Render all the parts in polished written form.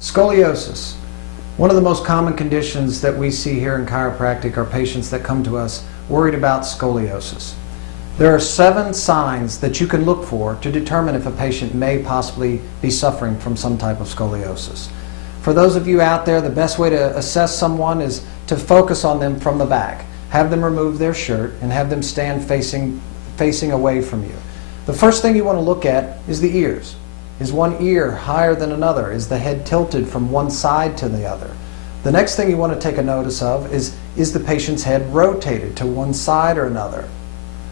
Scoliosis. One of the most common conditions that we see here in chiropractic are patients that come to us worried about scoliosis. There are 7 signs that you can look for to determine if a patient may possibly be suffering from some type of scoliosis. For those of you out there, the best way to assess someone is to focus on them from the back. Have them remove their shirt and have them stand facing away from you. The first thing you want to look at is the ears. Is one ear higher than another? Is the head tilted from one side to the other? The next thing you want to take a notice of is the patient's head rotated to one side or another?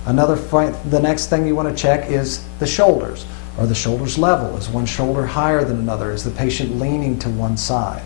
The next thing you want to check is the shoulders. Are the shoulders level? Is one shoulder higher than another? Is the patient leaning to one side?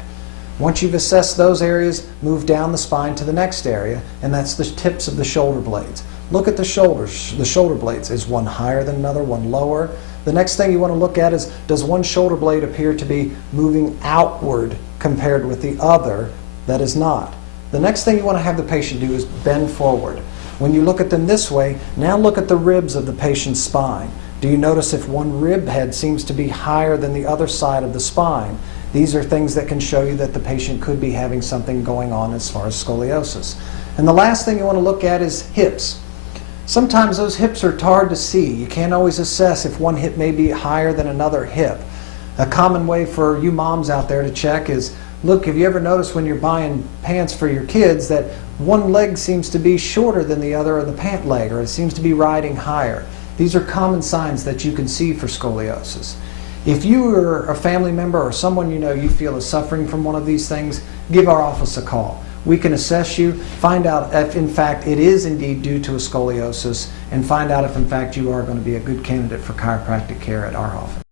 Once you've assessed those areas, move down the spine to the next area, and that's the tips of the shoulder blades. Look at the shoulders, the shoulder blades. Is one higher than another, one lower? The next thing you want to look at is, does one shoulder blade appear to be moving outward compared with the other that is not? The next thing you want to have the patient do is bend forward. When you look at them this way, now look at the ribs of the patient's spine. Do you notice if one rib head seems to be higher than the other side of the spine? These are things that can show you that the patient could be having something going on as far as scoliosis. And the last thing you want to look at is hips. Sometimes those hips are hard to see. You can't always assess if one hip may be higher than another hip. A common way for you moms out there to check is, look, have you ever noticed when you're buying pants for your kids that one leg seems to be shorter than the other, or the pant leg, or it seems to be riding higher? These are common signs that you can see for scoliosis. If you are a family member or someone you know you feel is suffering from one of these things, give our office a call. We can assess you, find out if in fact it is indeed due to a scoliosis, and find out if in fact you are going to be a good candidate for chiropractic care at our office.